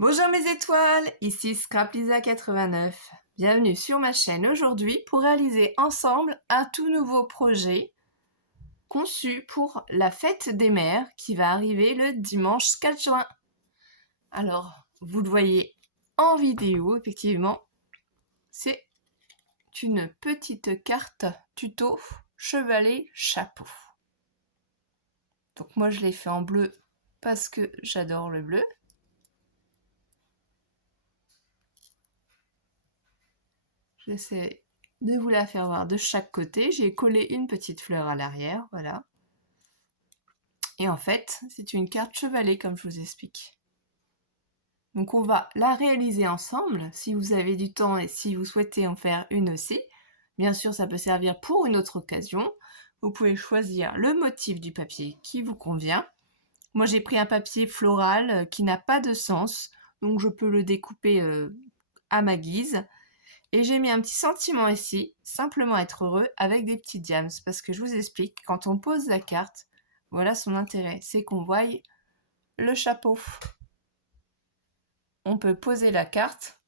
Bonjour mes étoiles, ici Scraplisa89. Bienvenue sur ma chaîne aujourd'hui pour réaliser ensemble un tout nouveau projet conçu pour la fête des mères qui va arriver le dimanche 4 juin. Alors, vous le voyez en vidéo, effectivement, c'est une petite carte tuto chevalet chapeau. Donc moi je l'ai fait en bleu parce que j'adore le bleu. J'essaie de vous la faire voir de chaque côté. J'ai collé une petite fleur à l'arrière, voilà. Et en fait, c'est une carte chevalet comme je vous explique. Donc on va la réaliser ensemble, si vous avez du temps et si vous souhaitez en faire une aussi. Bien sûr, ça peut servir pour une autre occasion. Vous pouvez choisir le motif du papier qui vous convient. Moi, j'ai pris un papier floral qui n'a pas de sens, donc je peux le découper à ma guise. Et j'ai mis un petit sentiment ici, simplement être heureux avec des petits diams, parce que je vous explique, quand on pose la carte, voilà son intérêt, c'est qu'on voie le chapeau. On peut poser la carte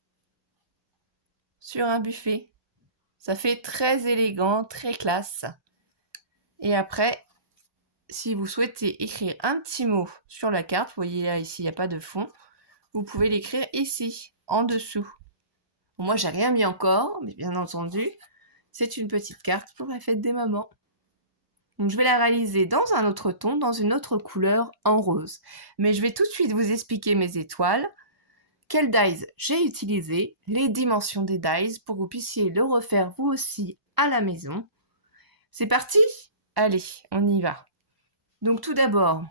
sur un buffet. Ça fait très élégant, très classe. Et après, si vous souhaitez écrire un petit mot sur la carte, vous voyez là, ici, il n'y a pas de fond, vous pouvez l'écrire ici, en dessous. Bon, moi, j'ai rien mis encore, mais bien entendu, c'est une petite carte pour la fête des mamans. Donc je vais la réaliser dans un autre ton, dans une autre couleur en rose. Mais je vais tout de suite vous expliquer mes étoiles, quels dies j'ai utilisé, les dimensions des dies pour que vous puissiez le refaire vous aussi à la maison. C'est parti? Allez, on y va. Donc tout d'abord,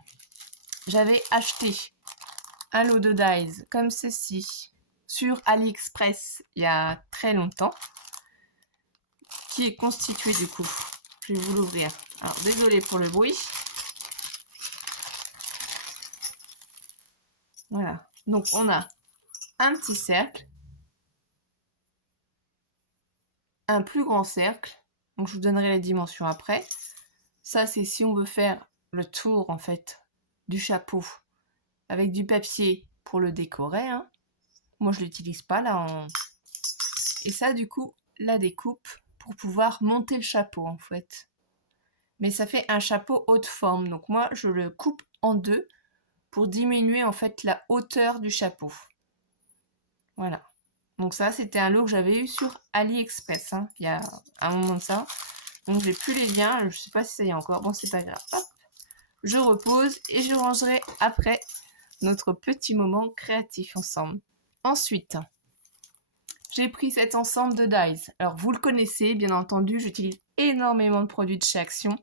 j'avais acheté un lot de dies comme ceci sur AliExpress il y a très longtemps, qui est constitué du coup. Je vais vous l'ouvrir. Alors désolé pour le bruit. Voilà. Donc on a un petit cercle, un plus grand cercle. Donc je vous donnerai les dimensions après. Ça c'est si on veut faire le tour en fait du chapeau avec du papier pour le décorer. Hein. Moi je l'utilise pas là. Et ça du coup la découpe pour pouvoir monter le chapeau en fait. Mais ça fait un chapeau haute forme. Donc moi je le coupe en deux pour diminuer en fait la hauteur du chapeau. Voilà. Donc ça, c'était un lot que j'avais eu sur AliExpress, hein, il y a un moment de ça. Donc j'ai plus les liens, je sais pas si ça y est encore, bon c'est pas grave. Hop. Je repose et je rangerai après notre petit moment créatif ensemble. Ensuite, j'ai pris cet ensemble de dies. Alors vous le connaissez, bien entendu, j'utilise énormément de produits de chez Action.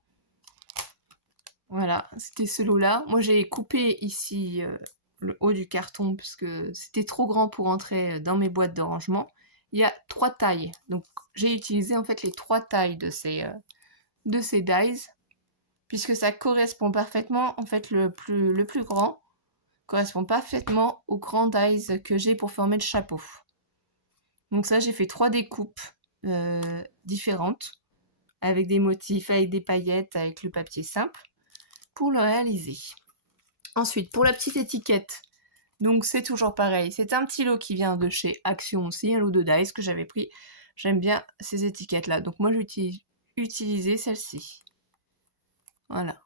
Voilà, c'était ce lot-là. Moi j'ai coupé ici le haut du carton parce que c'était trop grand pour entrer dans mes boîtes de rangement. Il y a 3 tailles, donc j'ai utilisé en fait les 3 tailles de ces dies puisque ça correspond parfaitement, en fait le plus grand correspond parfaitement aux grand dies que j'ai pour former le chapeau. Donc ça j'ai fait 3 découpes différentes avec des motifs, avec des paillettes, avec le papier simple pour le réaliser. Ensuite, pour la petite étiquette, donc c'est toujours pareil, c'est un petit lot qui vient de chez Action aussi, un lot de dies que j'avais pris. J'aime bien ces étiquettes-là, donc moi j'ai utilisé celle-ci. Voilà.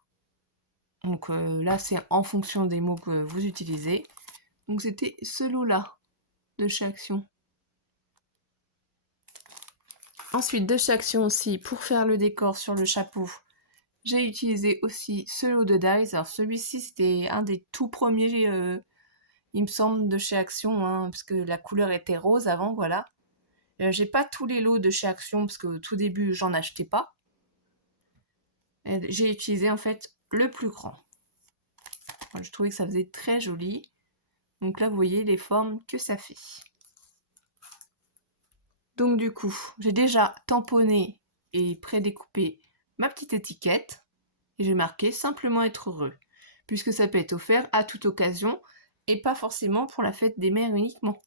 Donc là, c'est en fonction des mots que vous utilisez. Donc c'était ce lot-là de chez Action. Ensuite, de chez Action aussi, pour faire le décor sur le chapeau, j'ai utilisé aussi ce lot de dies. Alors celui-ci, c'était un des tout premiers, il me semble, de chez Action, hein, parce que la couleur était rose avant, voilà. J'ai pas tous les lots de chez Action, parce qu'au tout début, j'en achetais pas. J'ai utilisé en fait le plus grand. Je trouvais que ça faisait très joli. Donc là, vous voyez les formes que ça fait. Donc du coup, j'ai déjà tamponné et prédécoupé ma petite étiquette. Et j'ai marqué « Simplement être heureux », puisque ça peut être offert à toute occasion et pas forcément pour la fête des mères uniquement.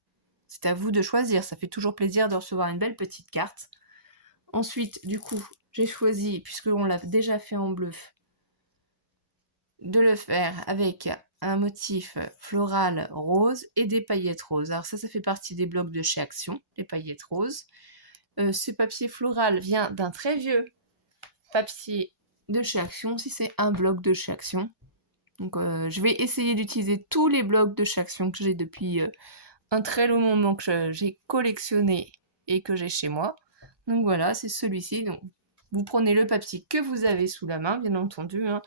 C'est à vous de choisir, ça fait toujours plaisir de recevoir une belle petite carte. Ensuite, du coup, j'ai choisi, puisque on l'a déjà fait en bleu, de le faire avec un motif floral rose et des paillettes roses. Alors ça fait partie des blocs de chez Action, les paillettes roses. Ce papier floral vient d'un très vieux papier de chez Action, si c'est un bloc de chez Action. Donc je vais essayer d'utiliser tous les blocs de chez Action que j'ai depuis un très long moment, que j'ai collectionné et que j'ai chez moi. Donc voilà, c'est celui-ci. Donc vous prenez le papier que vous avez sous la main, bien entendu. Hein.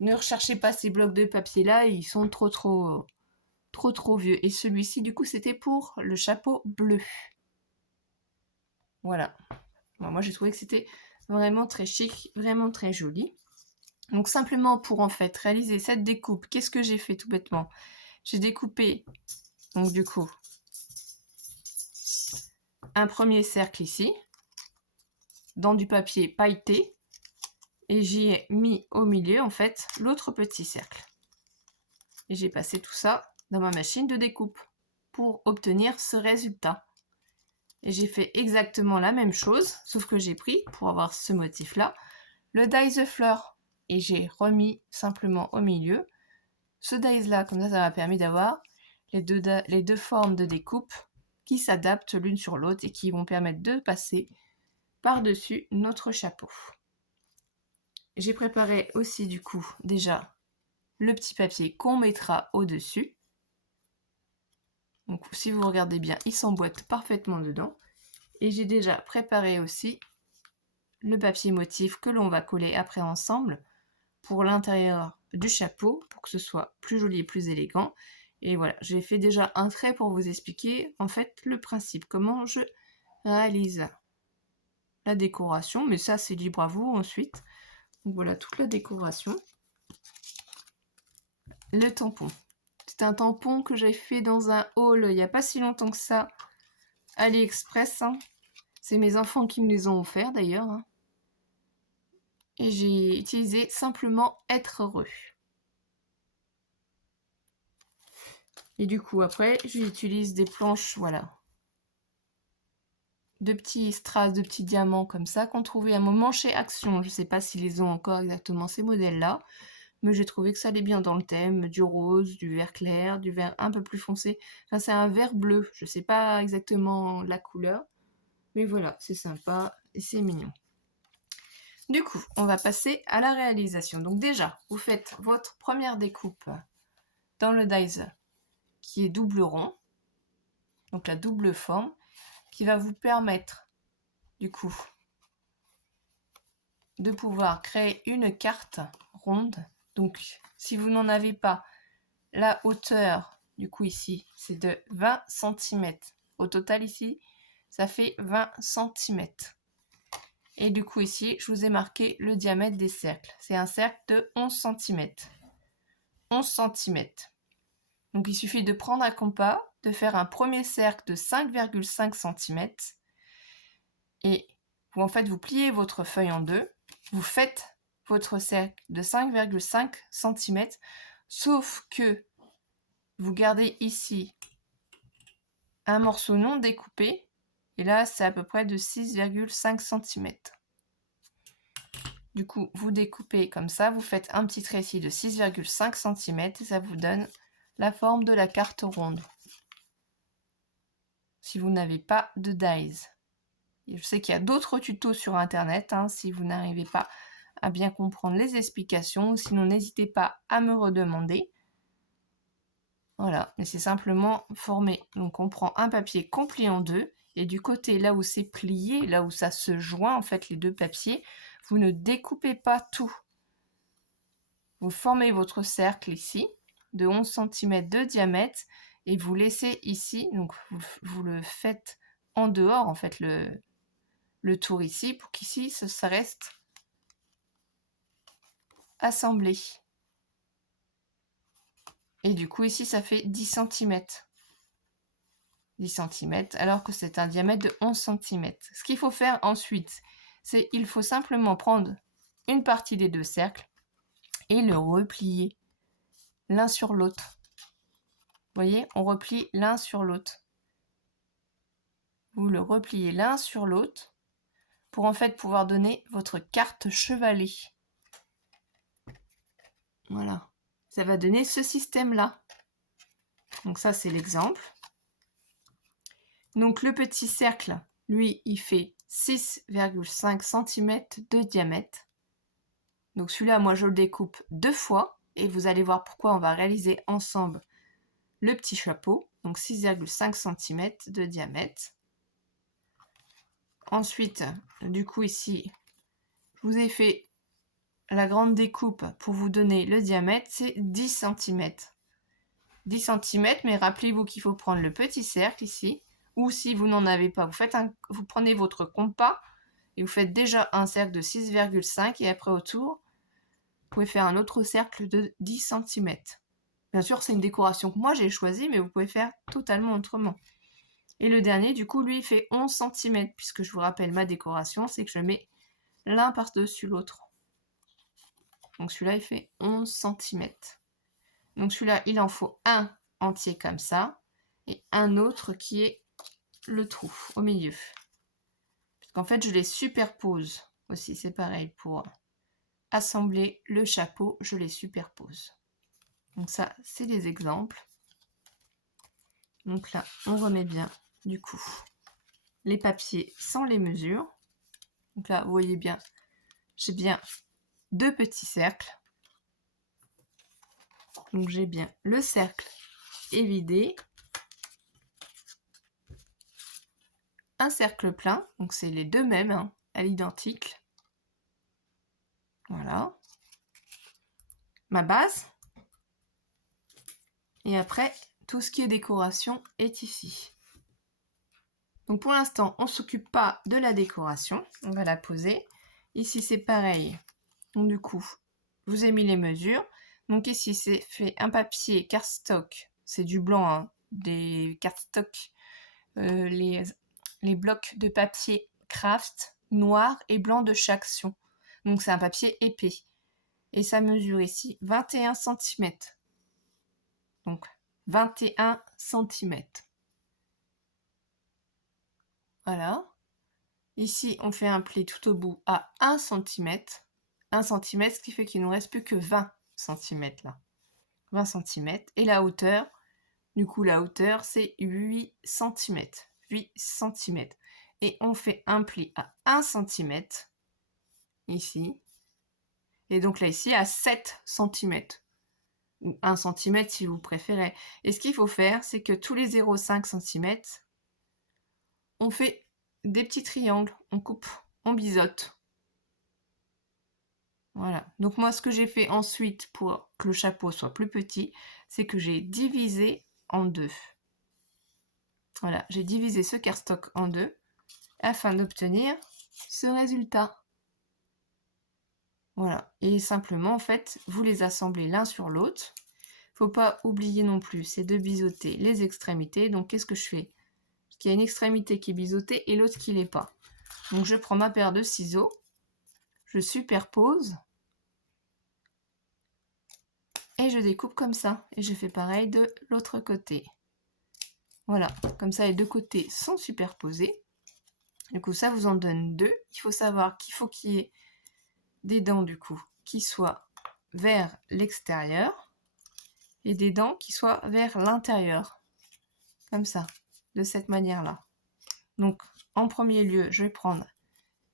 Ne recherchez pas ces blocs de papier là, ils sont trop vieux. Et celui-ci, du coup, c'était pour le chapeau bleu. Voilà. Bon, moi, j'ai trouvé que c'était vraiment très chic, vraiment très joli. Donc simplement pour en fait réaliser cette découpe, qu'est-ce que j'ai fait tout bêtement? J'ai découpé, donc du coup, un premier cercle ici, dans du papier pailleté, et j'y ai mis au milieu en fait l'autre petit cercle. Et j'ai passé tout ça dans ma machine de découpe pour obtenir ce résultat. Et j'ai fait exactement la même chose, sauf que j'ai pris, pour avoir ce motif-là, le dies the fleur. Et j'ai remis simplement au milieu ce dies-là. Comme ça m'a permis d'avoir les deux formes de découpe qui s'adaptent l'une sur l'autre et qui vont permettre de passer par-dessus notre chapeau. J'ai préparé aussi du coup déjà le petit papier qu'on mettra au-dessus. Donc si vous regardez bien, il s'emboîte parfaitement dedans. Et j'ai déjà préparé aussi le papier motif que l'on va coller après ensemble pour l'intérieur du chapeau, pour que ce soit plus joli et plus élégant. Et voilà, j'ai fait déjà un trait pour vous expliquer en fait le principe, comment je réalise la décoration, mais ça c'est libre à vous ensuite. Donc voilà toute la décoration. Le tampon. C'est un tampon que j'ai fait dans un haul il n'y a pas si longtemps que ça, AliExpress. Hein. C'est mes enfants qui me les ont offerts d'ailleurs. Hein. Et j'ai utilisé simplement être heureux. Et du coup après j'utilise des planches, voilà, de petits strass, de petits diamants comme ça qu'on trouvait à un moment chez Action. Je sais pas s'ils les ont encore exactement ces modèles là, mais j'ai trouvé que ça allait bien dans le thème du rose, du vert clair, du vert un peu plus foncé. Enfin c'est un vert bleu, je sais pas exactement la couleur, mais voilà, c'est sympa et c'est mignon. Du coup, on va passer à la réalisation. Donc déjà, vous faites votre première découpe dans le dies qui est double rond, donc la double forme, qui va vous permettre du coup de pouvoir créer une carte ronde. Donc si vous n'en avez pas, la hauteur du coup ici c'est de 20 cm. Au total ici ça fait 20 cm. Et du coup ici je vous ai marqué le diamètre des cercles. C'est un cercle de 11 cm. 11 cm. Donc il suffit de prendre un compas, de faire un premier cercle de 5,5 cm et vous, en fait, vous pliez votre feuille en deux, vous faites votre cercle de 5,5 cm, sauf que vous gardez ici un morceau non découpé, et là c'est à peu près de 6,5 cm. Du coup, vous découpez comme ça, vous faites un petit trait ici de 6,5 cm et ça vous donne la forme de la carte ronde. Si vous n'avez pas de dies. Et je sais qu'il y a d'autres tutos sur internet, hein, si vous n'arrivez pas à bien comprendre les explications, sinon n'hésitez pas à me redemander. Voilà, mais c'est simplement formé. Donc on prend un papier qu'on plie en deux, et du côté là où c'est plié, là où ça se joint en fait les deux papiers, vous ne découpez pas tout. Vous formez votre cercle ici, de 11 cm de diamètre, et vous laissez ici, donc vous le faites en dehors en fait le tour ici, pour qu'ici ça reste assemblé. Et du coup ici ça fait 10 cm. 10 cm alors que c'est un diamètre de 11 cm. Ce qu'il faut faire ensuite, c'est il faut simplement prendre une partie des deux cercles et le replier l'un sur l'autre. Vous voyez, on replie l'un sur l'autre. Vous le repliez l'un sur l'autre pour en fait pouvoir donner votre carte chevalet. Voilà. Ça va donner ce système-là. Donc ça, c'est l'exemple. Donc le petit cercle, lui, il fait 6,5 cm de diamètre. Donc celui-là, moi, je le découpe 2 fois. Et vous allez voir pourquoi on va réaliser ensemble le petit chapeau. Donc 6,5 cm de diamètre. Ensuite, du coup, ici, je vous ai fait la grande découpe pour vous donner le diamètre, c'est 10 cm. 10 cm, mais rappelez-vous qu'il faut prendre le petit cercle ici, ou si vous n'en avez pas, vous prenez votre compas et vous faites déjà un cercle de 6,5 et après autour, vous pouvez faire un autre cercle de 10 cm. Bien sûr, c'est une décoration que moi j'ai choisie, mais vous pouvez faire totalement autrement. Et le dernier, du coup, lui, il fait 11 cm, puisque je vous rappelle, ma décoration, c'est que je mets l'un par-dessus l'autre. Donc celui-là, il fait 11 cm. Donc celui-là, il en faut un entier comme ça, et un autre qui est le trou au milieu. Parce qu'en fait, je les superpose aussi, c'est pareil, pour assembler le chapeau, je les superpose. Donc ça, c'est les exemples. Donc là, on remet bien, du coup, les papiers sans les mesures. Donc là, vous voyez bien, j'ai bien 2 petits cercles. Donc j'ai bien le cercle évidé, un cercle plein, donc c'est les deux mêmes, hein, à l'identique. Voilà. Ma base. Et après, tout ce qui est décoration est ici. Donc pour l'instant, on ne s'occupe pas de la décoration. On va la poser. Ici, c'est pareil. Donc du coup, je vous ai mis les mesures. Donc ici, c'est fait un papier cardstock. C'est du blanc, hein, des cardstock. Les blocs de papier craft noir et blanc de chaque sion. Donc c'est un papier épais. Et ça mesure ici 21 cm. Donc 21 cm. Voilà. Ici, on fait un pli tout au bout à 1 cm. 1 cm, ce qui fait qu'il ne nous reste plus que 20 cm là. 20 cm. Et la hauteur, du coup, la hauteur, c'est 8 cm. 8 cm. Et on fait un pli à 1 cm. Ici. Et donc là, ici, à 7 cm. Ou 1 cm si vous préférez. Et ce qu'il faut faire, c'est que tous les 0,5 cm, on fait des petits triangles, on coupe, on biseaute. Voilà. Donc moi, ce que j'ai fait ensuite pour que le chapeau soit plus petit, c'est que j'ai divisé en deux. Voilà, j'ai divisé ce cardstock en deux afin d'obtenir ce résultat. Voilà. Et simplement, en fait, vous les assemblez l'un sur l'autre. Faut pas oublier non plus, c'est de biseauter les extrémités. Donc qu'est-ce que je fais? Parce qu'il y a une extrémité qui est biseautée et l'autre qui l'est pas. Donc je prends ma paire de ciseaux, je superpose et je découpe comme ça. Et je fais pareil de l'autre côté. Voilà, comme ça les deux côtés sont superposés. Du coup ça vous en donne deux. Il faut savoir qu'il faut qu'il y ait des dents du coup qui soient vers l'extérieur et des dents qui soient vers l'intérieur. Comme ça, de cette manière-là. Donc en premier lieu, je vais prendre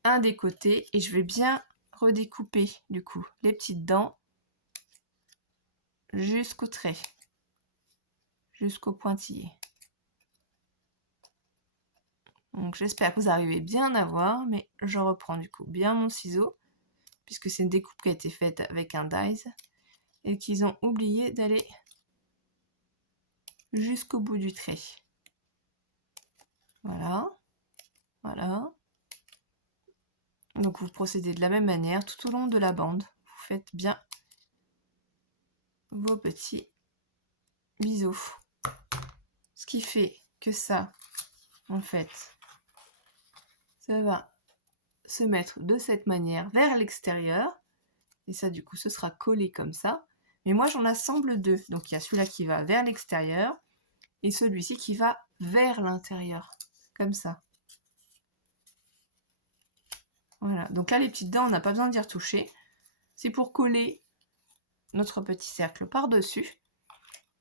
un des côtés et je vais bien redécouper du coup les petites dents jusqu'au trait, jusqu'au pointillé. Donc j'espère que vous arrivez bien à voir, mais je reprends du coup bien mon ciseau, puisque c'est une découpe qui a été faite avec un dies, et qu'ils ont oublié d'aller jusqu'au bout du trait. Voilà, voilà. Donc vous procédez de la même manière tout au long de la bande. Vous faites bien vos petits biseaux. Ce qui fait que ça, en fait, ça va se mettre de cette manière vers l'extérieur. Et ça, du coup, ce sera collé comme ça. Mais moi, j'en assemble deux. Donc, il y a celui-là qui va vers l'extérieur et celui-ci qui va vers l'intérieur. Comme ça. Voilà. Donc là, les petites dents, on n'a pas besoin d'y retoucher. C'est pour coller notre petit cercle par-dessus.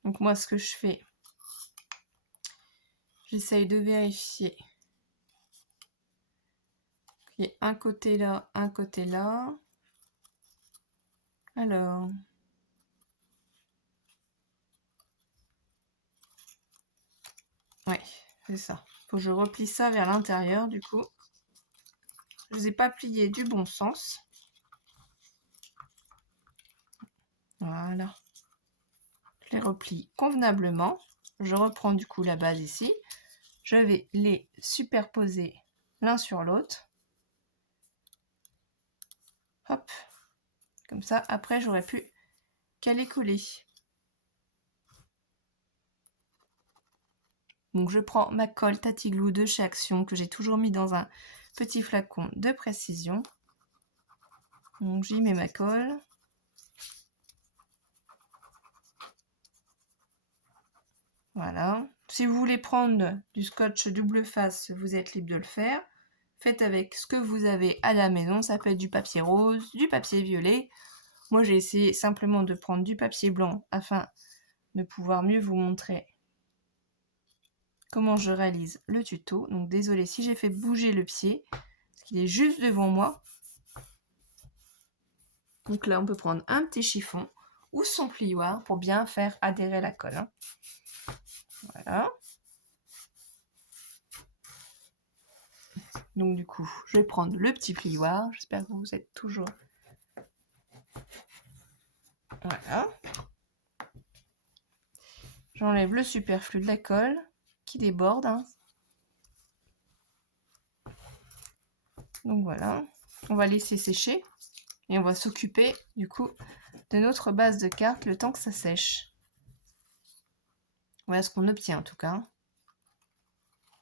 Donc moi, ce que je fais, j'essaye de vérifier qu'il y ait un côté là, un côté là. Alors, ouais, c'est ça. Faut que je replie ça vers l'intérieur, du coup. Je ne les ai pas pliés du bon sens. Voilà. Je les replie convenablement. Je reprends du coup la base ici. Je vais les superposer l'un sur l'autre. Hop. Comme ça, après, j'aurais pu qu'à les coller. Donc, je prends ma colle Tati Glue de chez Action que j'ai toujours mis dans un petit flacon de précision. Donc, j'y mets ma colle. Voilà. Si vous voulez prendre du scotch double face, vous êtes libre de le faire. Faites avec ce que vous avez à la maison. Ça peut être du papier rose, du papier violet. Moi, j'ai essayé simplement de prendre du papier blanc afin de pouvoir mieux vous montrer comment je réalise le tuto. Donc, désolé si j'ai fait bouger le pied, parce qu'il est juste devant moi. Donc là, on peut prendre un petit chiffon ou son plioir pour bien faire adhérer la colle. Voilà. Donc du coup, je vais prendre le petit plioir. J'espère que vous êtes toujours... Voilà. J'enlève le superflu de la colle qui déborde. Hein. Donc voilà. On va laisser sécher et on va s'occuper du coup de notre base de carte le temps que ça sèche. Voilà ce qu'on obtient en tout cas.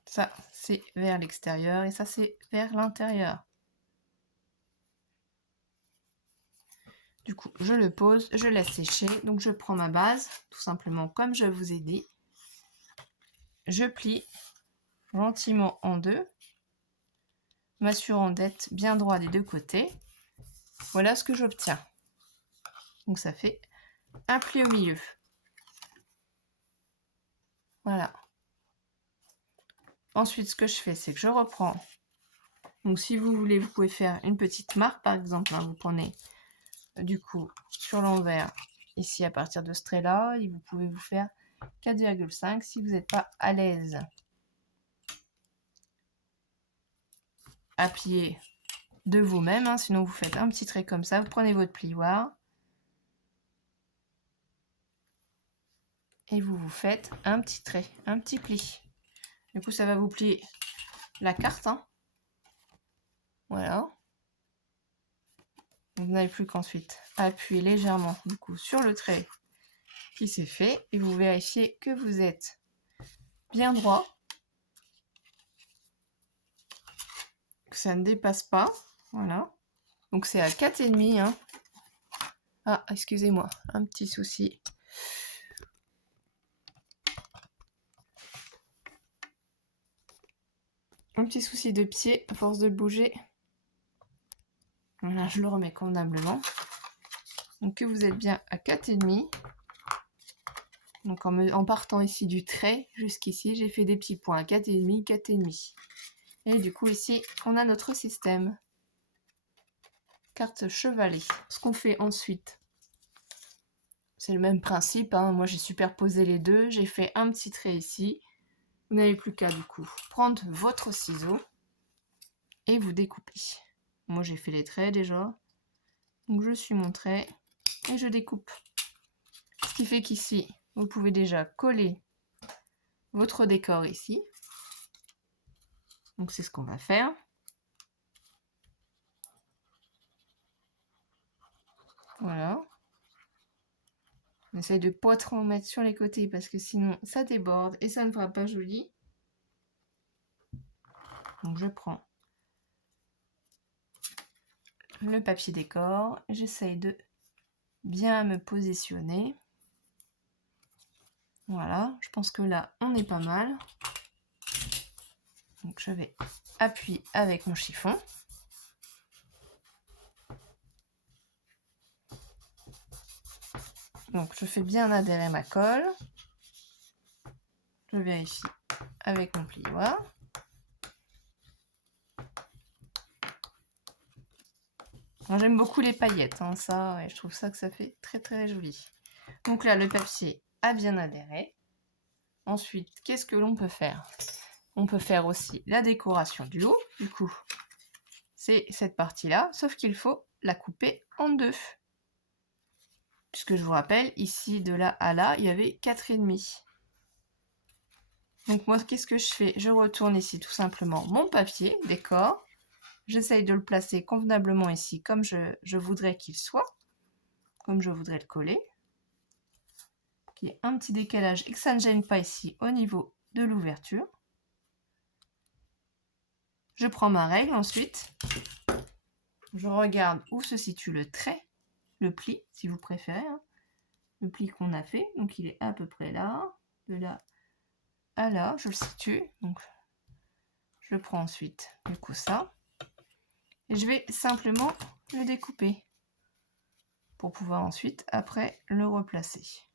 Ça, c'est vers l'extérieur et ça, c'est vers l'intérieur. Du coup, je le pose, je laisse sécher. Donc, je prends ma base, tout simplement comme je vous ai dit. Je plie gentiment en deux, m'assurant d'être bien droit des deux côtés. Voilà ce que j'obtiens. Donc, ça fait un pli au milieu. Voilà. Ensuite, ce que je fais, c'est que je reprends. Donc, si vous voulez, vous pouvez faire une petite marque, par exemple. Hein, vous prenez, du coup, sur l'envers, ici, à partir de ce trait-là, et vous pouvez vous faire 4,5 si vous n'êtes pas à l'aise. Appuyez de vous-même, hein, sinon vous faites un petit trait comme ça, vous prenez votre plioir et vous vous faites un petit trait, un petit pli. Du coup, ça va vous plier la carte. Hein. Voilà. Vous n'avez plus qu'ensuite appuyer légèrement du coup sur le trait qui s'est fait et vous vérifiez que vous êtes bien droit, que ça ne dépasse pas. Voilà. Donc c'est à 4,5. Hein. Ah, excusez-moi, un petit souci. Un petit souci de pied, à force de le bouger. Voilà, je le remets convenablement. Donc que vous êtes bien à 4,5. Donc en partant ici du trait jusqu'ici, j'ai fait des petits points à 4,5, 4,5. Et du coup ici, on a notre système. Carte chevalet. Ce qu'on fait ensuite, c'est le même principe. Hein. Moi j'ai superposé les deux, j'ai fait un petit trait ici. Vous n'avez plus qu'à du coup prendre votre ciseau et vous découpez. Moi j'ai fait les traits déjà. Donc je suis mon trait et je découpe. Ce qui fait qu'ici, vous pouvez déjà coller votre décor ici. Donc c'est ce qu'on va faire. Voilà. On essaye de pas trop en mettre sur les côtés parce que sinon ça déborde et ça ne fera pas joli. Donc je prends le papier décor, j'essaye de bien me positionner. Voilà, je pense que là on est pas mal. Donc je vais appuyer avec mon chiffon. Donc je fais bien adhérer ma colle. Je vérifie avec mon plioir. J'aime beaucoup les paillettes, hein, ça, et je trouve ça que ça fait très très joli. Donc là, le papier a bien adhéré. Ensuite, qu'est-ce que l'on peut faire? On peut faire aussi la décoration du haut. Du coup, c'est cette partie-là, sauf qu'il faut la couper en deux. Puisque je vous rappelle, ici, de là à là, il y avait 4,5. Donc moi, qu'est-ce que je fais? Je retourne ici tout simplement mon papier décor. J'essaye de le placer convenablement ici, comme je voudrais qu'il soit, comme je voudrais le coller. Qu'il y ait un petit décalage et que ça ne gêne pas ici au niveau de l'ouverture. Je prends ma règle ensuite. Je regarde où se situe le trait, le pli, si vous préférez. Hein. Le pli qu'on a fait, donc il est à peu près là, de là à là, je le situe. Donc je prends ensuite du coup ça. Et je vais simplement le découper pour pouvoir ensuite, après, le replacer.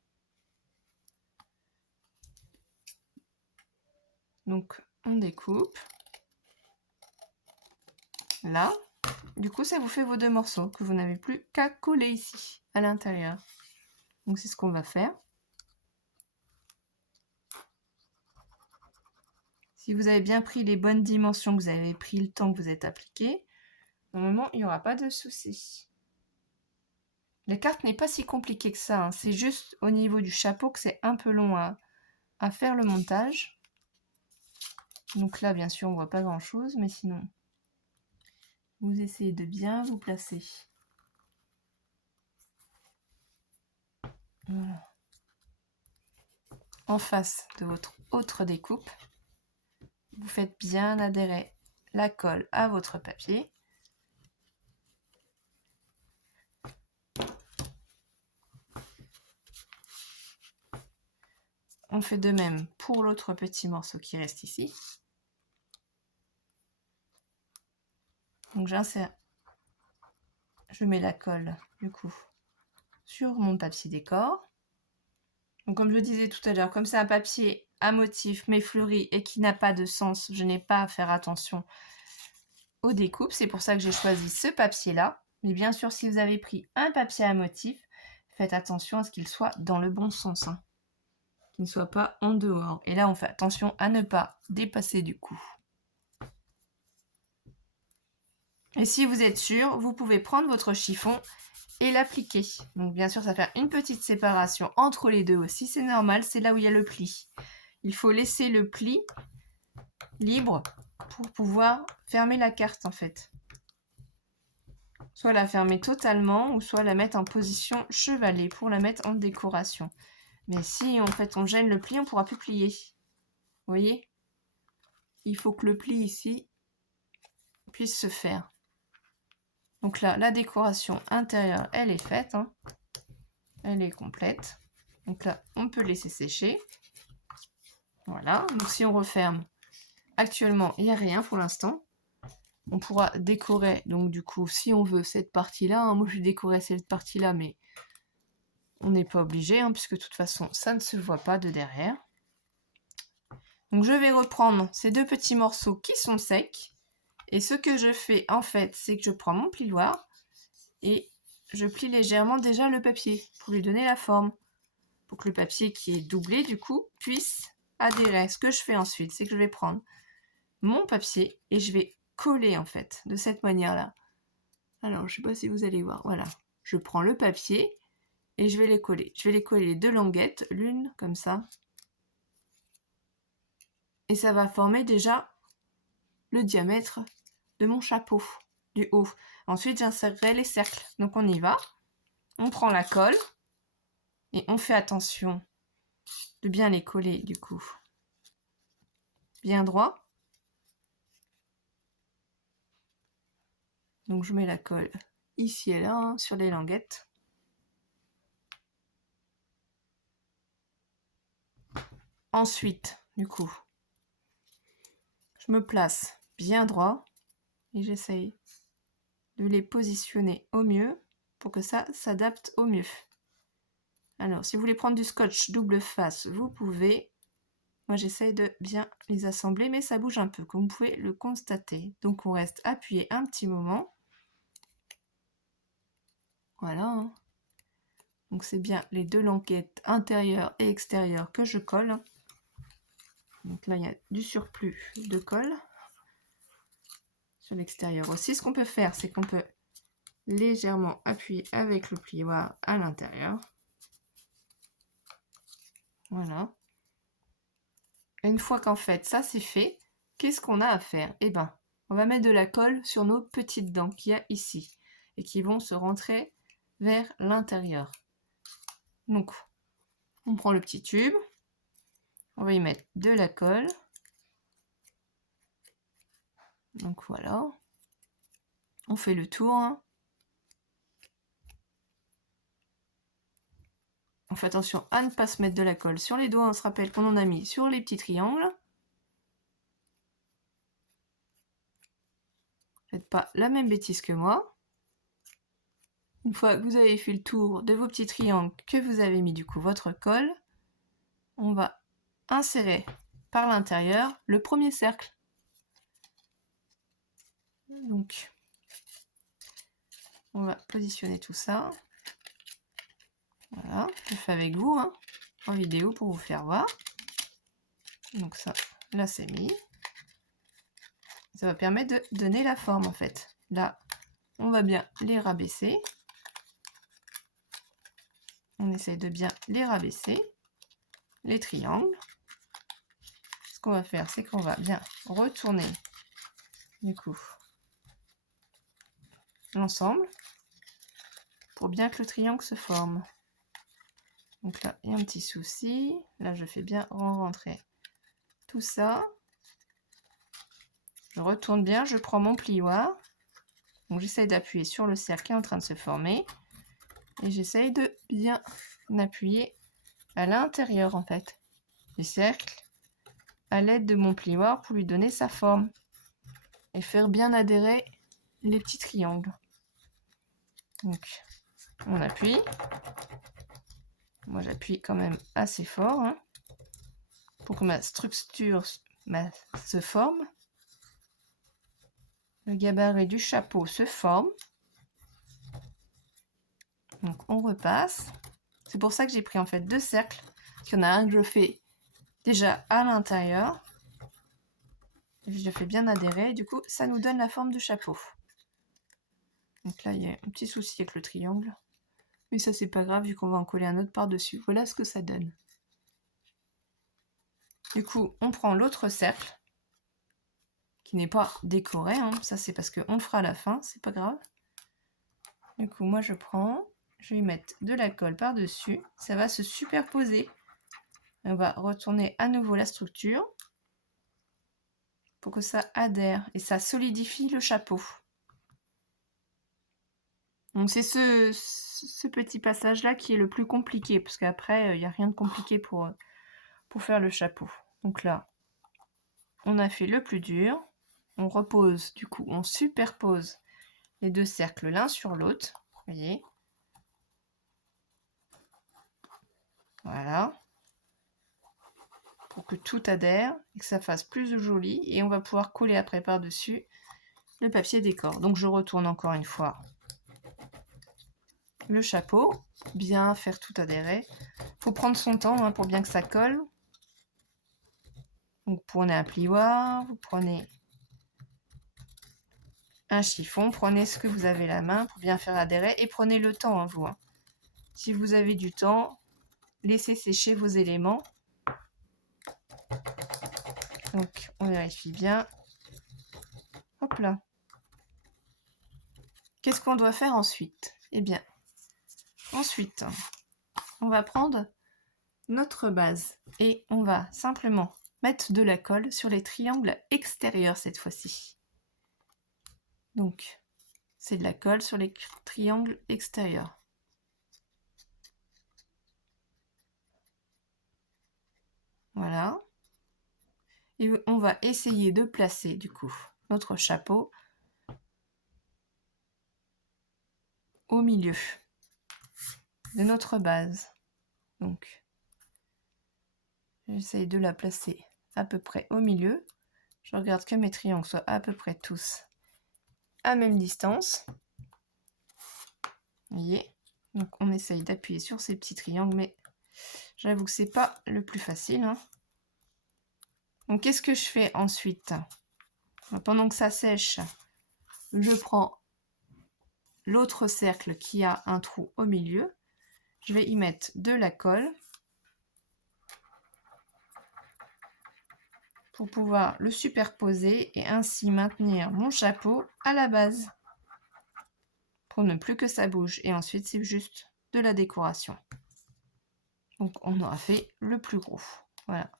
Donc, on découpe. Là. Du coup, ça vous fait vos deux morceaux que vous n'avez plus qu'à coller ici, à l'intérieur. Donc, c'est ce qu'on va faire. Si vous avez bien pris les bonnes dimensions, que vous avez pris le temps que vous êtes appliqué, normalement, il n'y aura pas de souci. La carte n'est pas si compliquée que ça. Hein. C'est juste au niveau du chapeau que c'est un peu long à faire le montage. Donc là, bien sûr, on ne voit pas grand-chose, mais sinon, vous essayez de bien vous placer. Voilà. En face de votre autre découpe, vous faites bien adhérer la colle à votre papier. On fait de même pour l'autre petit morceau qui reste ici. Donc j'insère, je mets la colle du coup sur mon papier décor. Donc comme je disais tout à l'heure, comme c'est un papier à motif mais fleuri et qui n'a pas de sens, je n'ai pas à faire attention aux découpes. C'est pour ça que j'ai choisi ce papier-là. Mais bien sûr, si vous avez pris un papier à motif, faites attention à ce qu'il soit dans le bon sens. Hein. Qu'il ne soit pas en dehors. Et là, on fait attention à ne pas dépasser du coup. Et si vous êtes sûr, vous pouvez prendre votre chiffon et l'appliquer. Donc bien sûr, ça va faire une petite séparation entre les deux aussi. C'est normal, c'est là où il y a le pli. Il faut laisser le pli libre pour pouvoir fermer la carte en fait. Soit la fermer totalement ou soit la mettre en position chevalet pour la mettre en décoration. Mais si en fait on gêne le pli, on ne pourra plus plier. Vous voyez? Il faut que le pli ici puisse se faire. Donc là, la décoration intérieure, elle est faite. Hein. Elle est complète. Donc là, on peut laisser sécher. Voilà. Donc si on referme, actuellement, il n'y a rien pour l'instant. On pourra décorer, donc du coup, si on veut cette partie-là. Hein, moi, je vais décorer cette partie-là, mais on n'est pas obligé, hein, puisque de toute façon, ça ne se voit pas de derrière. Donc je vais reprendre ces deux petits morceaux qui sont secs. Et ce que je fais, en fait, c'est que je prends mon plioir et je plie légèrement déjà le papier pour lui donner la forme. Pour que le papier qui est doublé, du coup, puisse adhérer. Ce que je fais ensuite, c'est que je vais prendre mon papier et je vais coller, en fait, de cette manière-là. Alors, je ne sais pas si vous allez voir. Voilà. Je prends le papier et je vais les coller. Je vais les coller les deux languettes, l'une comme ça. Et ça va former déjà le diamètre de mon chapeau du haut. Ensuite, j'insérerai les cercles. Donc, on y va. On prend la colle et on fait attention de bien les coller du coup. Bien droit. Donc, je mets la colle ici et là, hein, sur les languettes. Ensuite, du coup, je me place bien droit et j'essaye de les positionner au mieux pour que ça s'adapte au mieux Alors, si vous voulez prendre du scotch double face, vous pouvez. Moi, j'essaye de bien les assembler, mais ça bouge un peu, comme vous pouvez le constater. Donc, on reste appuyé un petit moment. Voilà. Hein. Donc, c'est bien les deux languettes intérieures et extérieures que je colle. Donc là, il y a du surplus de colle. Sur l'extérieur aussi, ce qu'on peut faire, c'est qu'on peut légèrement appuyer avec le plioir à l'intérieur. Voilà. Une fois qu'en fait ça c'est fait, qu'est-ce qu'on a à faire? Eh ben, on va mettre de la colle sur nos petites dents qu'il y a ici et qui vont se rentrer vers l'intérieur. Donc, on prend le petit tube, on va y mettre de la colle. Donc voilà, on fait le tour. Hein. On fait attention à ne pas se mettre de la colle sur les doigts, on se rappelle qu'on en a mis sur les petits triangles. Faites pas la même bêtise que moi. Une fois que vous avez fait le tour de vos petits triangles, que vous avez mis du coup votre colle, on va insérer par l'intérieur le premier cercle. Donc, on va positionner tout ça. Voilà, je fais avec vous hein, en vidéo pour vous faire voir. Donc ça, là c'est mis. Ça va permettre de donner la forme en fait. Là, on va bien les rabaisser. On essaye de bien les rabaisser, les triangles. Ce qu'on va faire, c'est qu'on va bien retourner du coup l'ensemble pour bien que le triangle se forme. Donc là, il y a un petit souci. Là, je fais bien rentrer tout ça. Je retourne bien, je prends mon plioir. Donc j'essaye d'appuyer sur le cercle qui est en train de se former. Et j'essaye de bien appuyer à l'intérieur en fait du cercle à l'aide de mon plioir pour lui donner sa forme. Et faire bien adhérer les petits triangles. Donc on appuie. Moi j'appuie quand même assez fort hein, pour que ma structure se forme. Le gabarit du chapeau se forme. Donc on repasse. C'est pour ça que j'ai pris en fait deux cercles. Il y en a un que je fais déjà à l'intérieur. Je le fais bien adhérer. Du coup, ça nous donne la forme du chapeau. Donc là, il y a un petit souci avec le triangle. Mais ça, c'est pas grave vu qu'on va en coller un autre par-dessus. Voilà ce que ça donne. Du coup, on prend l'autre cercle qui n'est pas décoré. Hein. Ça, c'est parce qu'on le fera à la fin. C'est pas grave. Du coup, moi, je vais mettre de la colle par-dessus. Ça va se superposer. On va retourner à nouveau la structure pour que ça adhère et ça solidifie le chapeau. Donc c'est ce petit passage-là qui est le plus compliqué, parce qu'après, il n'y a rien de compliqué pour faire le chapeau. Donc là, on a fait le plus dur. On repose, du coup, on superpose les deux cercles l'un sur l'autre. Vous voyez ? Voilà. Pour que tout adhère et que ça fasse plus joli. Et on va pouvoir coller après par-dessus le papier décor. Donc je retourne encore une fois le chapeau, bien faire tout adhérer. Faut prendre son temps hein, pour bien que ça colle. Donc, vous prenez un plioir, vous prenez un chiffon, prenez ce que vous avez la main pour bien faire adhérer et prenez le temps hein, vous. Hein. Si vous avez du temps, laissez sécher vos éléments. Donc on vérifie bien. Hop là. Qu'est-ce qu'on doit faire ensuite? Eh bien, ensuite, on va prendre notre base et on va simplement mettre de la colle sur les triangles extérieurs cette fois-ci. Donc, c'est de la colle sur les triangles extérieurs. Voilà. Et on va essayer de placer du coup notre chapeau au milieu de notre base. Donc, j'essaye de la placer à peu près au milieu. Je regarde que mes triangles soient à peu près tous à même distance. Vous voyez? Donc, on essaye d'appuyer sur ces petits triangles, mais j'avoue que c'est pas le plus facile, hein. Donc, qu'est-ce que je fais ensuite? Pendant que ça sèche, je prends l'autre cercle qui a un trou au milieu. Je vais y mettre de la colle pour pouvoir le superposer et ainsi maintenir mon chapeau à la base pour ne plus que ça bouge. Et ensuite, c'est juste de la décoration. Donc, on aura fait le plus gros. Voilà.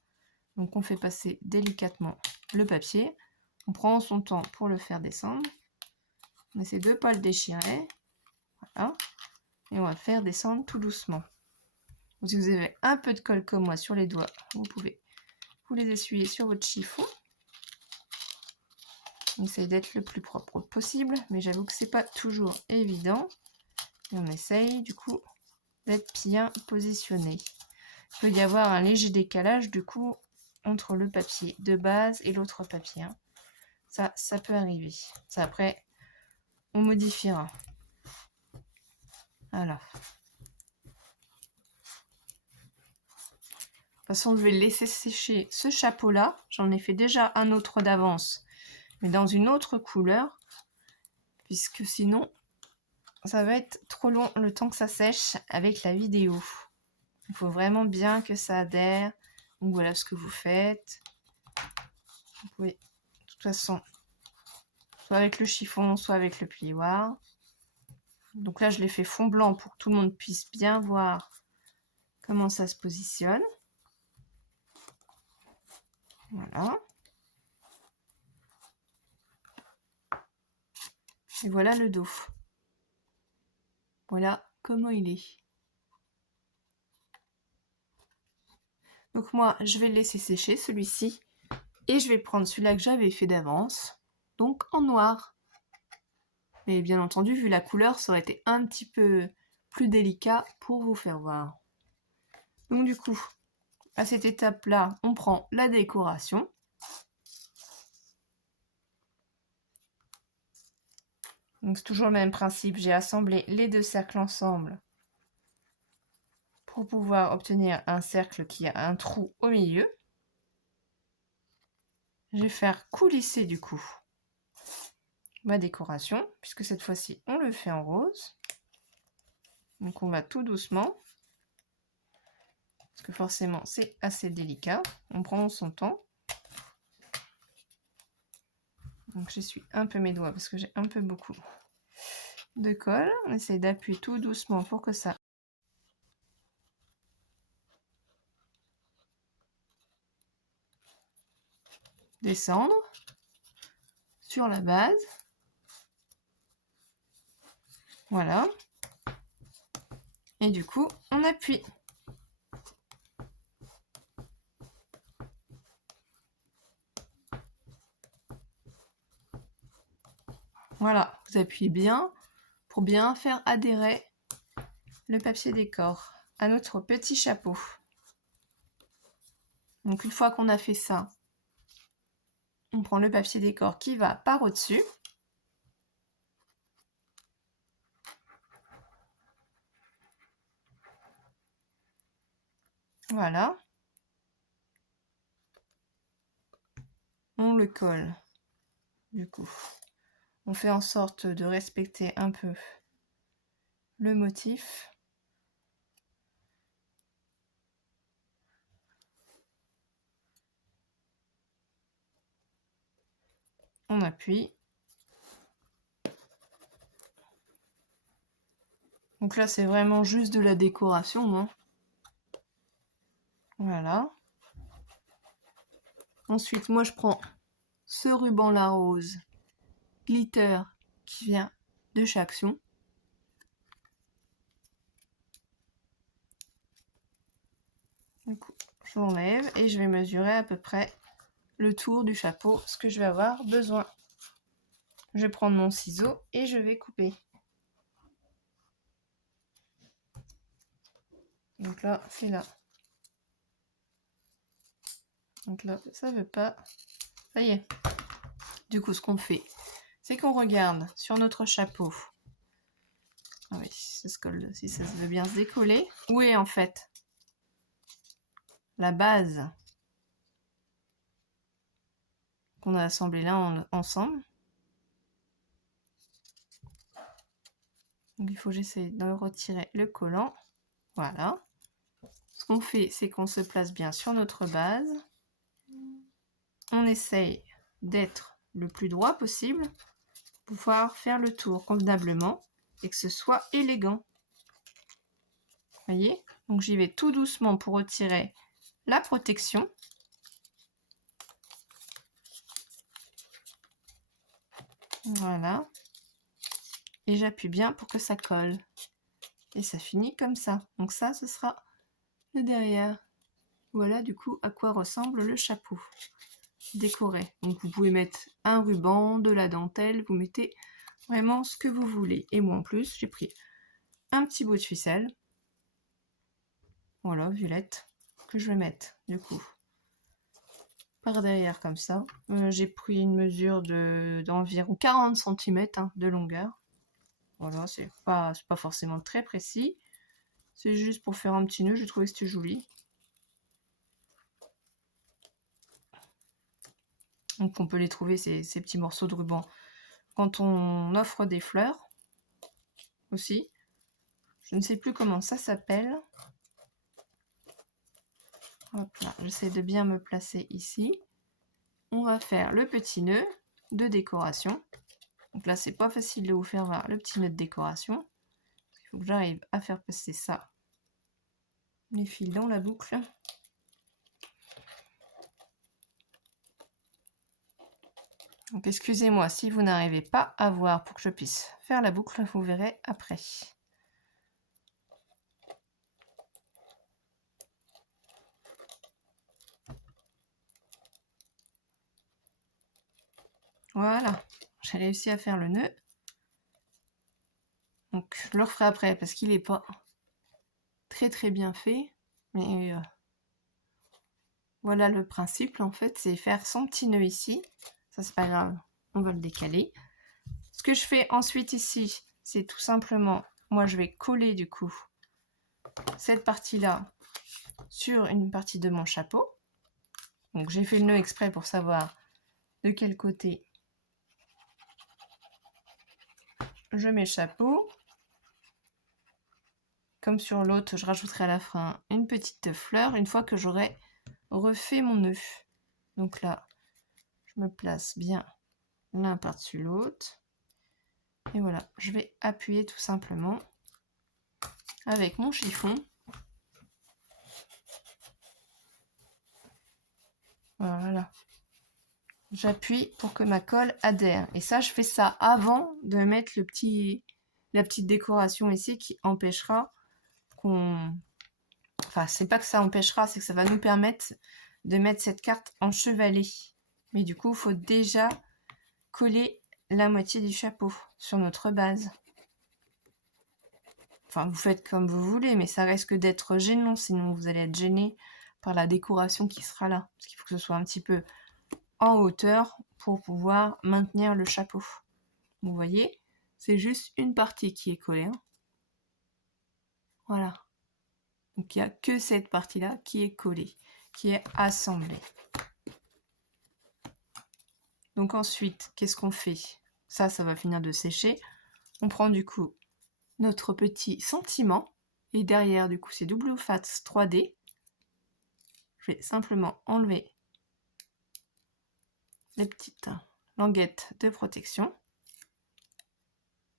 Donc, on fait passer délicatement le papier. On prend son temps pour le faire descendre. On essaie de ne pas le déchirer. Voilà. Et on va le faire descendre tout doucement. Donc, si vous avez un peu de colle comme moi sur les doigts, vous pouvez vous les essuyer sur votre chiffon. On essaye d'être le plus propre possible, mais j'avoue que c'est pas toujours évident. Et on essaye du coup d'être bien positionné. Il peut y avoir un léger décalage du coup entre le papier de base et l'autre papier, hein. Ça peut arriver. Ça après, on modifiera. Voilà. De toute façon, je vais laisser sécher ce chapeau-là. J'en ai fait déjà un autre d'avance, mais dans une autre couleur, puisque sinon, ça va être trop long le temps que ça sèche avec la vidéo. Il faut vraiment bien que ça adhère. Donc voilà ce que vous faites. Vous pouvez, de toute façon, soit avec le chiffon, soit avec le plioir. Donc là, je l'ai fait fond blanc pour que tout le monde puisse bien voir comment ça se positionne. Voilà. Et voilà le dos. Voilà comment il est. Donc moi, je vais le laisser sécher celui-ci. Et je vais prendre celui-là que j'avais fait d'avance. Donc en noir. Mais bien entendu, vu la couleur, ça aurait été un petit peu plus délicat pour vous faire voir. Donc du coup, à cette étape-là, on prend la décoration. Donc c'est toujours le même principe, j'ai assemblé les deux cercles ensemble pour pouvoir obtenir un cercle qui a un trou au milieu. Je vais faire coulisser du coup ma décoration, puisque cette fois-ci on le fait en rose. Donc on va tout doucement, parce que forcément c'est assez délicat, on prend son temps. Donc j'essuie un peu mes doigts parce que j'ai un peu beaucoup de colle. On essaye d'appuyer tout doucement pour que ça descendre sur la base. Voilà. Et du coup, on appuie. Voilà, vous appuyez bien pour bien faire adhérer le papier décor à notre petit chapeau. Donc une fois qu'on a fait ça, on prend le papier décor qui va par au-dessus. Voilà. On le colle. Du coup, on fait en sorte de respecter un peu le motif. On appuie. Donc là, c'est vraiment juste de la décoration, hein. Voilà. Ensuite, moi, je prends ce ruban-là rose glitter qui vient de chez Action. Du coup, je l'enlève et je vais mesurer à peu près le tour du chapeau, ce que je vais avoir besoin. Je vais prendre mon ciseau et je vais couper. Donc là, c'est là. Donc là, ça veut pas. Ça y est. Du coup, ce qu'on fait, c'est qu'on regarde sur notre chapeau. Ah oui, ça se colle, si ça veut bien se décoller. Où est en fait la base qu'on a assemblée là ensemble. Donc il faut que j'essaie de retirer le collant. Voilà. Ce qu'on fait, c'est qu'on se place bien sur notre base. On essaye d'être le plus droit possible pour pouvoir faire le tour convenablement et que ce soit élégant. Voyez? Donc j'y vais tout doucement pour retirer la protection. Voilà. Et j'appuie bien pour que ça colle. Et ça finit comme ça. Donc ça, ce sera le derrière. Voilà du coup à quoi ressemble le chapeau décoré. Donc vous pouvez mettre un ruban, de la dentelle, vous mettez vraiment ce que vous voulez. Et moi en plus, j'ai pris un petit bout de ficelle. Voilà, violette, que je vais mettre du coup par derrière comme ça. J'ai pris une mesure d'environ 40 cm de longueur. Voilà, c'est pas forcément très précis. C'est juste pour faire un petit nœud, j'ai trouvé que c'était joli. Donc on peut les trouver, ces petits morceaux de ruban, quand on offre des fleurs aussi. Je ne sais plus comment ça s'appelle. Hop là, j'essaie de bien me placer ici. On va faire le petit nœud de décoration. Donc là, c'est pas facile de vous faire voir le petit nœud de décoration. Il faut que j'arrive à faire passer ça, les fils dans la boucle. Donc excusez-moi si vous n'arrivez pas à voir pour que je puisse faire la boucle, vous verrez après. Voilà, j'ai réussi à faire le nœud. Donc je le referai après parce qu'il n'est pas très bien fait. Mais voilà le principe en fait, c'est faire son petit nœud ici. Ça c'est pas grave, on va le décaler. Ce que je fais ensuite ici, c'est tout simplement, moi je vais coller du coup cette partie-là sur une partie de mon chapeau. Donc j'ai fait le nœud exprès pour savoir de quel côté je mets le chapeau. Comme sur l'autre, je rajouterai à la fin une petite fleur une fois que j'aurai refait mon nœud. Donc là, je me place bien l'un par-dessus l'autre. Et voilà, je vais appuyer tout simplement avec mon chiffon. Voilà. J'appuie pour que ma colle adhère. Et ça, je fais ça avant de mettre la petite décoration ici qui empêchera qu'on... Enfin, c'est pas que ça empêchera, c'est que ça va nous permettre de mettre cette carte enchevalée. Mais du coup, il faut déjà coller la moitié du chapeau sur notre base. Enfin, vous faites comme vous voulez, mais ça risque d'être gênant, sinon vous allez être gêné par la décoration qui sera là. Parce qu'il faut que ce soit un petit peu en hauteur pour pouvoir maintenir le chapeau. Vous voyez, c'est juste une partie qui est collée. Hein. Voilà. Donc il n'y a que cette partie-là qui est collée, qui est assemblée. Donc ensuite, qu'est-ce qu'on fait? Ça va finir de sécher. On prend du coup notre petit sentiment. Et derrière, du coup, c'est Double Fats 3D. Je vais simplement enlever les petites languettes de protection.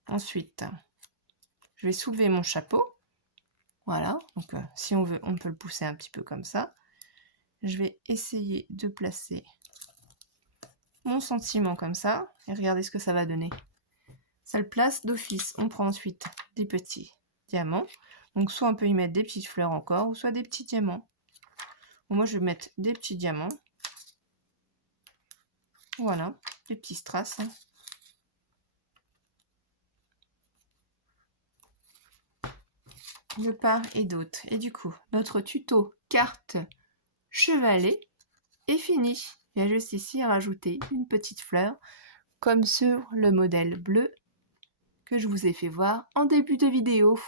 Ensuite, je vais soulever mon chapeau. Voilà, donc si on veut, on peut le pousser un petit peu comme ça. Je vais essayer de placer mon sentiment comme ça. Et regardez ce que ça va donner. Ça le place d'office. On prend ensuite des petits diamants. Donc soit on peut y mettre des petites fleurs encore, ou soit des petits diamants. Bon, moi je vais mettre des petits diamants. Voilà, des petits strass. de part et d'autre. Et du coup, notre tuto carte chevalet est fini. Il y a juste ici à rajouter une petite fleur, comme sur le modèle bleu que je vous ai fait voir en début de vidéo.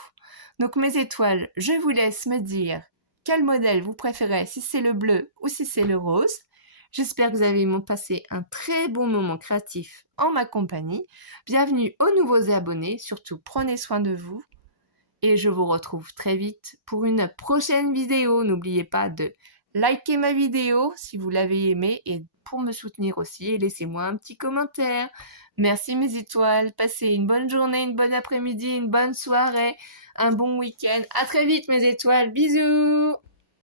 Donc mes étoiles, je vous laisse me dire quel modèle vous préférez, si c'est le bleu ou si c'est le rose. J'espère que vous avez passé un très bon moment créatif en ma compagnie. Bienvenue aux nouveaux abonnés, surtout prenez soin de vous. Et je vous retrouve très vite pour une prochaine vidéo. N'oubliez pas de liker ma vidéo si vous l'avez aimée et pour me soutenir aussi, et laissez-moi un petit commentaire. Merci mes étoiles, passez une bonne journée, une bonne après-midi, une bonne soirée, un bon week-end. À très vite mes étoiles, bisous!